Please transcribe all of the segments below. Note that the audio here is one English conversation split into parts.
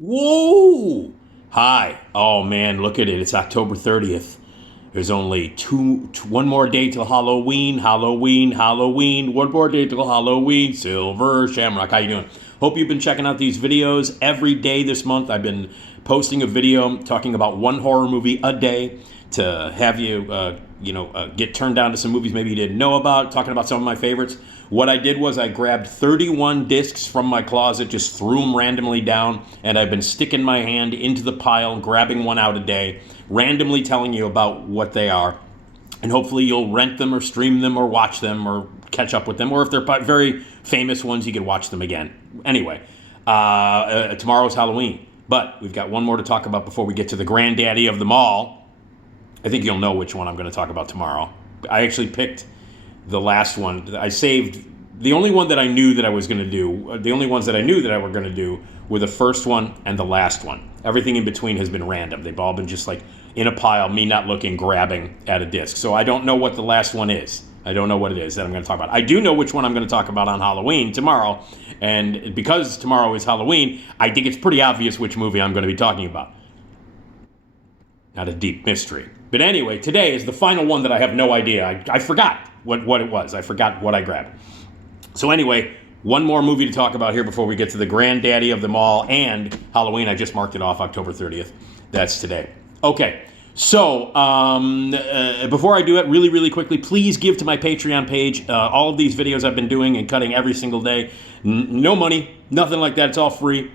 Whoa! Hi. Oh man, look at it. It's October 30th. There's only one more day till Halloween, Halloween, Halloween. One more day till Halloween. Silver Shamrock. How you doing? Hope you've been checking out these videos every day this month. I've been posting a video talking about one horror movie a day to have you, get turned on to some movies maybe you didn't know about, talking about some of my favorites. What I did was I grabbed 31 discs from my closet, just threw them randomly down, and I've been sticking my hand into the pile, grabbing one out a day, randomly telling you about what they are. And hopefully you'll rent them or stream them or watch them or catch up with them. Or if they're very famous ones, you can watch them again. Anyway, tomorrow's Halloween. But we've got one more to talk about before we get to the granddaddy of them all. I think you'll know which one I'm going to talk about tomorrow. I actually picked the last one. I saved the only one that I knew that I was going to do. The only ones that I knew that I were going to do were the first one and the last one. Everything in between has been random. They've all been just like in a pile, me not looking, grabbing at a disc. So I don't know what the last one is. I don't know what it is that I'm going to talk about. I do know which one I'm going to talk about on Halloween tomorrow. And because tomorrow is Halloween, I think it's pretty obvious which movie I'm going to be talking about. Not a deep mystery. But anyway, today is the final one that I have no idea. I forgot what it was. I forgot what I grabbed. So anyway, one more movie to talk about here before we get to the granddaddy of them all and Halloween. I just marked it off October 30th. That's today. Okay, so before I do it, really, really quickly, please give to my Patreon page. All of these videos I've been doing and cutting every single day. No money, nothing like that. It's all free.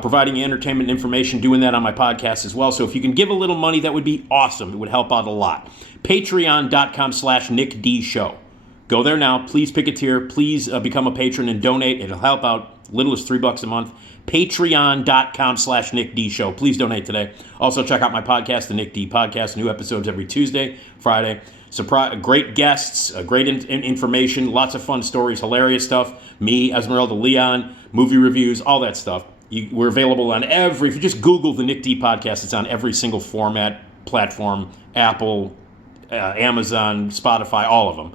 Providing you entertainment and information, doing that on my podcast as well. So if you can give a little money, that would be awesome. It would help out a lot. Patreon.com/NickDShow. Go there now. Please pick a tier. Please become a patron and donate. It'll help out. Little as $3 a month. Patreon.com/NickDShow. Please donate today. Also check out my podcast, the Nick D Podcast. New episodes every Tuesday, Friday. Great guests, great information, lots of fun stories, hilarious stuff. Me, Esmeralda Leon, movie reviews, all that stuff. We're available on if you just Google the Nick D Podcast, it's on every single format, platform, Apple, Amazon, Spotify, all of them.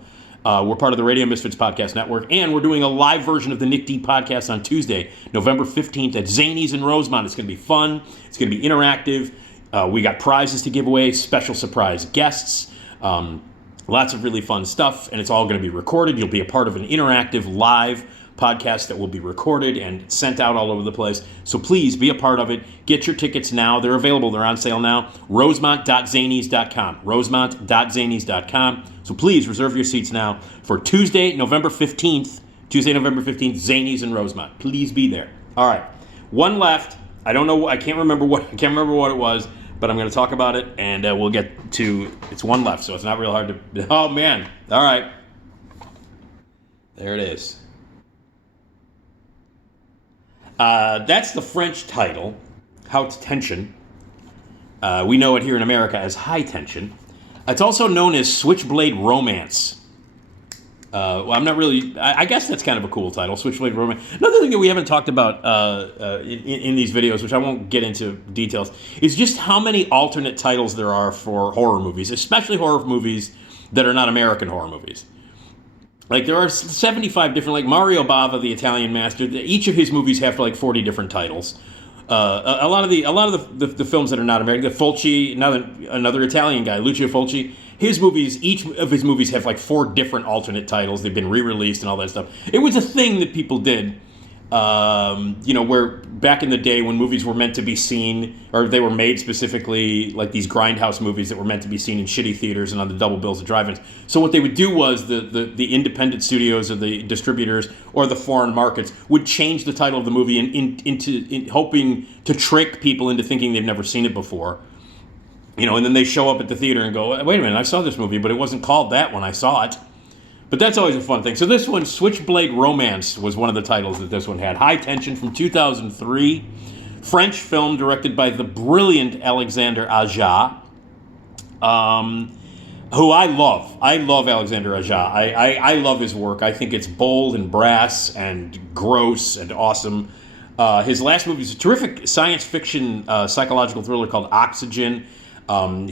We're part of the Radio Misfits Podcast Network, and we're doing a live version of the Nick D Podcast on Tuesday, November 15th at Zanies in Rosemont. It's going to be fun. It's going to be interactive. We got prizes to give away, special surprise guests, lots of really fun stuff, and it's all going to be recorded. You'll be a part of an interactive live podcast that will be recorded and sent out all over the place. So please be a part of it. Get your tickets now. They're available. They're on sale now. Rosemont.zanies.com. Rosemont.zanies.com. So please reserve your seats now for Tuesday, November 15th. Zanies in Rosemont. Please be there. All right. One left. I don't know. I can't remember what it was, but I'm going to talk about it, and we'll get to. It's one left, so it's not real hard to. Oh man. All right. There it is. That's the French title, Haute Tension. We know it here in America as High Tension. It's also known as Switchblade Romance. I'm not really... I guess that's kind of a cool title, Switchblade Romance. Another thing that we haven't talked about in these videos, which I won't get into details, is just how many alternate titles there are for horror movies, especially horror movies that are not American horror movies. Like, there are 75 different, like Mario Bava, the Italian master, each of his movies have like 40 different titles. A lot of the films that are not American, Fulci, another Italian guy, Lucio Fulci, each of his movies have like 4 different alternate titles. They've been re-released and all that stuff. It was a thing that people did, where back in the day when movies were meant to be seen, or they were made specifically, like these grindhouse movies that were meant to be seen in shitty theaters and on the double bills of drive-ins. So what they would do was the independent studios or the distributors or the foreign markets would change the title of the movie into hoping to trick people into thinking they've never seen it before. And then they show up at the theater and go, wait a minute, I saw this movie, but it wasn't called that when I saw it. But that's always a fun thing. So this one, Switchblade Romance, was one of the titles that this one had. High Tension from 2003. French film directed by the brilliant Alexandre Aja, who I love. I love Alexandre Aja. I love his work. I think it's bold and brass and gross and awesome. His last movie is a terrific science fiction psychological thriller called Oxygen.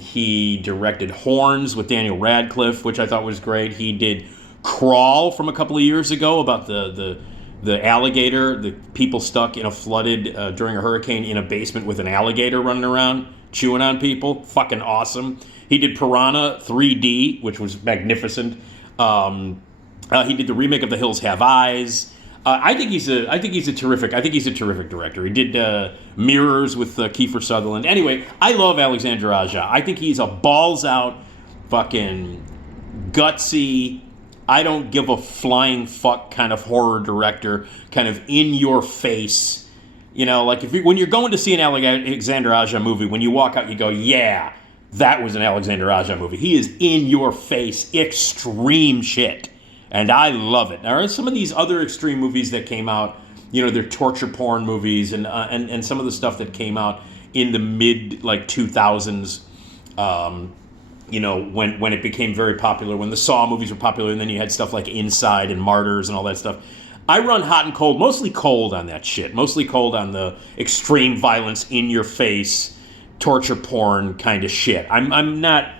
He directed Horns with Daniel Radcliffe, which I thought was great. He did Crawl from a couple of years ago about the the alligator, the people stuck in a flooded during a hurricane in a basement with an alligator running around chewing on people. Fucking awesome. He did Piranha 3D, which was magnificent. He did the remake of The Hills Have Eyes. I think he's a terrific director. He did Mirrors with Kiefer Sutherland. Anyway, I love Alexander Aja. I think he's a balls out, fucking gutsy, I don't give a flying fuck kind of horror director, kind of in your face. You know, like when you're going to see an Alexander Aja movie, when you walk out, you go, yeah, that was an Alexander Aja movie. He is in your face, extreme shit. And I love it. There are some of these other extreme movies that came out, you know, they're torture porn movies and some of the stuff that came out in the mid, like, 2000s, you know, when it became very popular, when the Saw movies were popular, and then you had stuff like Inside and Martyrs and all that stuff. I run hot and cold, mostly cold on that shit, mostly cold on the extreme violence, in your face, torture porn kind of shit. I'm not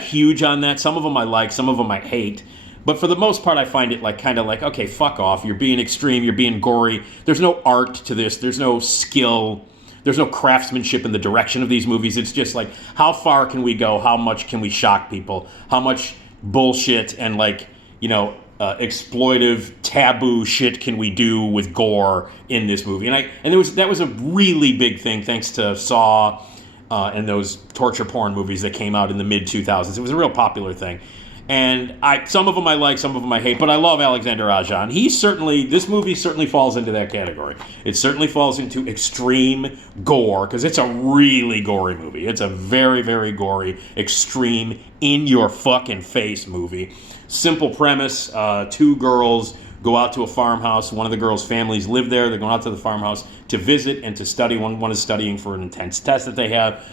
huge on that. Some of them I like, some of them I hate. But for the most part, I find it like kind of like, okay, fuck off. You're being extreme. You're being gory. There's no art to this. There's no skill. There's no craftsmanship in the direction of these movies. It's just like, how far can we go? How much can we shock people? How much bullshit and, like, you know, exploitive, taboo shit can we do with gore in this movie? And that was a really big thing, thanks to Saw and those torture porn movies that came out in the mid 2000s. It was a real popular thing. And some of them I like, some of them I hate, but I love Alexander Aja. And this movie certainly falls into that category. It certainly falls into extreme gore, because it's a really gory movie. It's a very, very gory, extreme, in your fucking face movie. Simple premise, two girls go out to a farmhouse. One of the girls' families live there. They're going out to the farmhouse to visit and to study. One is studying for an intense test that they have.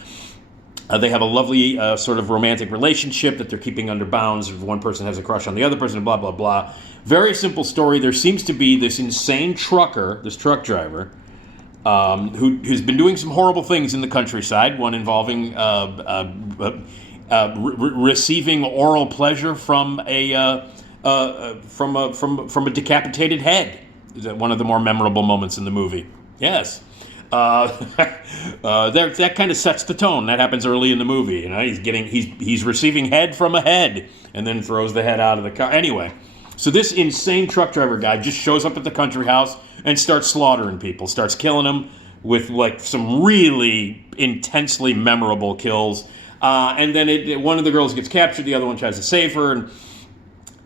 They have a lovely sort of romantic relationship that they're keeping under bounds. One person has a crush on the other person, blah, blah, blah. Very simple story. There seems to be this insane truck driver, who's been doing some horrible things in the countryside, one involving receiving oral pleasure from a decapitated head. Is that one of the more memorable moments in the movie? Yes. That kind of sets the tone. That happens early in the movie. You know, he's receiving head from a head, and then throws the head out of the car. Anyway, so this insane truck driver guy just shows up at the country house and starts slaughtering people, starts killing them with, like, some really intensely memorable kills. And then one of the girls gets captured, the other one tries to save her,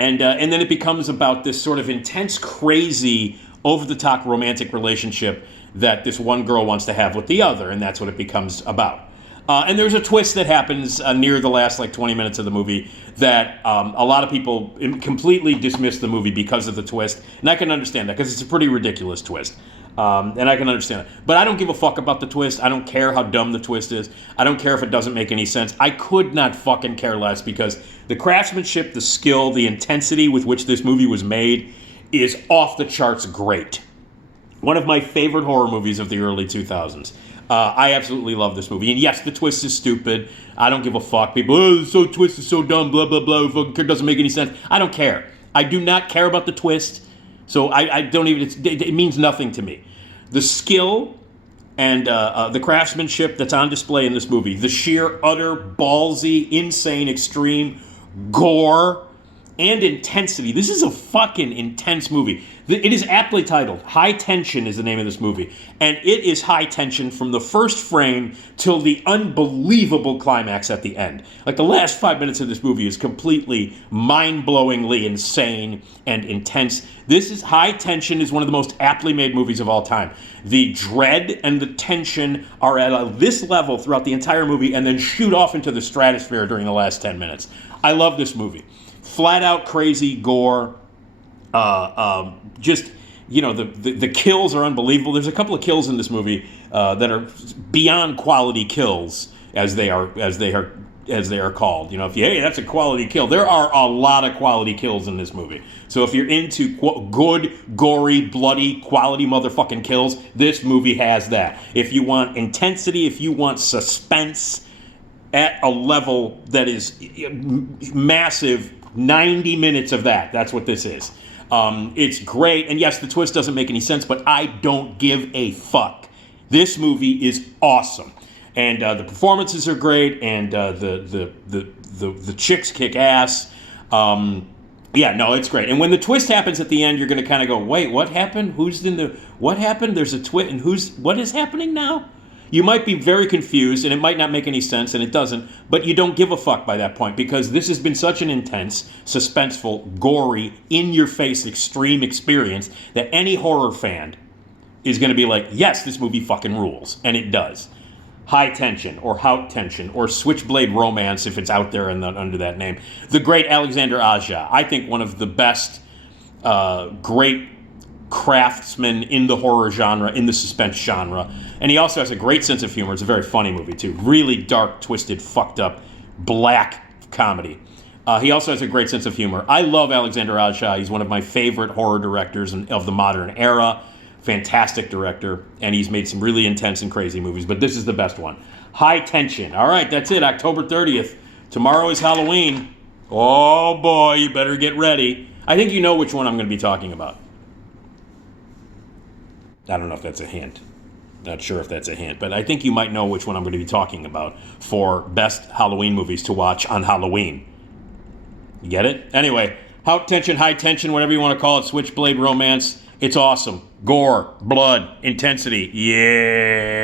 and then it becomes about this sort of intense, crazy, over-the-top romantic relationship that this one girl wants to have with the other, and that's what it becomes about. And there's a twist that happens near the last, like, 20 minutes of the movie that a lot of people completely dismiss the movie because of the twist, and I can understand that, because it's a pretty ridiculous twist. And I can understand it. But I don't give a fuck about the twist. I don't care how dumb the twist is. I don't care if it doesn't make any sense. I could not fucking care less, because the craftsmanship, the skill, the intensity with which this movie was made is off the charts great. One of my favorite horror movies of the early 2000s. I absolutely love this movie. And yes, the twist is stupid. I don't give a fuck. People, so twist is so dumb, blah, blah, blah. It doesn't make any sense. I don't care. I do not care about the twist. So I don't even, it means nothing to me. The skill and the craftsmanship that's on display in this movie, the sheer, utter, ballsy, insane, extreme gore and intensity. This is a fucking intense movie. It is aptly titled. High Tension is the name of this movie. And it is high tension from the first frame till the unbelievable climax at the end. Like, the last 5 minutes of this movie is completely mind-blowingly insane and intense. High Tension is one of the most aptly made movies of all time. The dread and the tension are at this level throughout the entire movie, and then shoot off into the stratosphere during the last 10 minutes. I love this movie. Flat out crazy gore. Just, you know, the kills are unbelievable. There's a couple of kills in this movie that are beyond quality kills, as they are called. You know, hey, that's a quality kill. There are a lot of quality kills in this movie. So if you're into good, gory, bloody, quality motherfucking kills, this movie has that. If you want intensity, if you want suspense at a level that is massive, 90 minutes of that. That's what this is. It's great, and yes, the twist doesn't make any sense, but I don't give a fuck. This movie is awesome, and the performances are great, and the chicks kick ass. Yeah, no, it's great. And when the twist happens at the end, you're going to kind of go, wait, what happened? What happened? There's a twist, and what is happening now? You might be very confused, and it might not make any sense, and it doesn't, but you don't give a fuck by that point, because this has been such an intense, suspenseful, gory, in-your-face, extreme experience that any horror fan is going to be like, yes, this movie fucking rules, and it does. High Tension, or Haute Tension, or Switchblade Romance, if it's out there under that name. The great Alexander Aja, I think one of the best great craftsmen in the horror genre, in the suspense genre. And he also has a great sense of humor. It's a very funny movie, too. Really dark, twisted, fucked up, black comedy. He also has a great sense of humor. I love Alexander Aja. He's one of my favorite horror directors of the modern era. Fantastic director, and he's made some really intense and crazy movies, but this is the best one. High Tension. All right, that's it, October 30th. Tomorrow is Halloween. Oh boy, you better get ready. I think you know which one I'm going to be talking about. I don't know if that's a hint. Not sure if that's a hint, but I think you might know which one I'm going to be talking about for best Halloween movies to watch on Halloween. You get it? Anyway, Haute Tension, High Tension, whatever you want to call it, Switchblade Romance. It's awesome. Gore, blood, intensity. Yeah.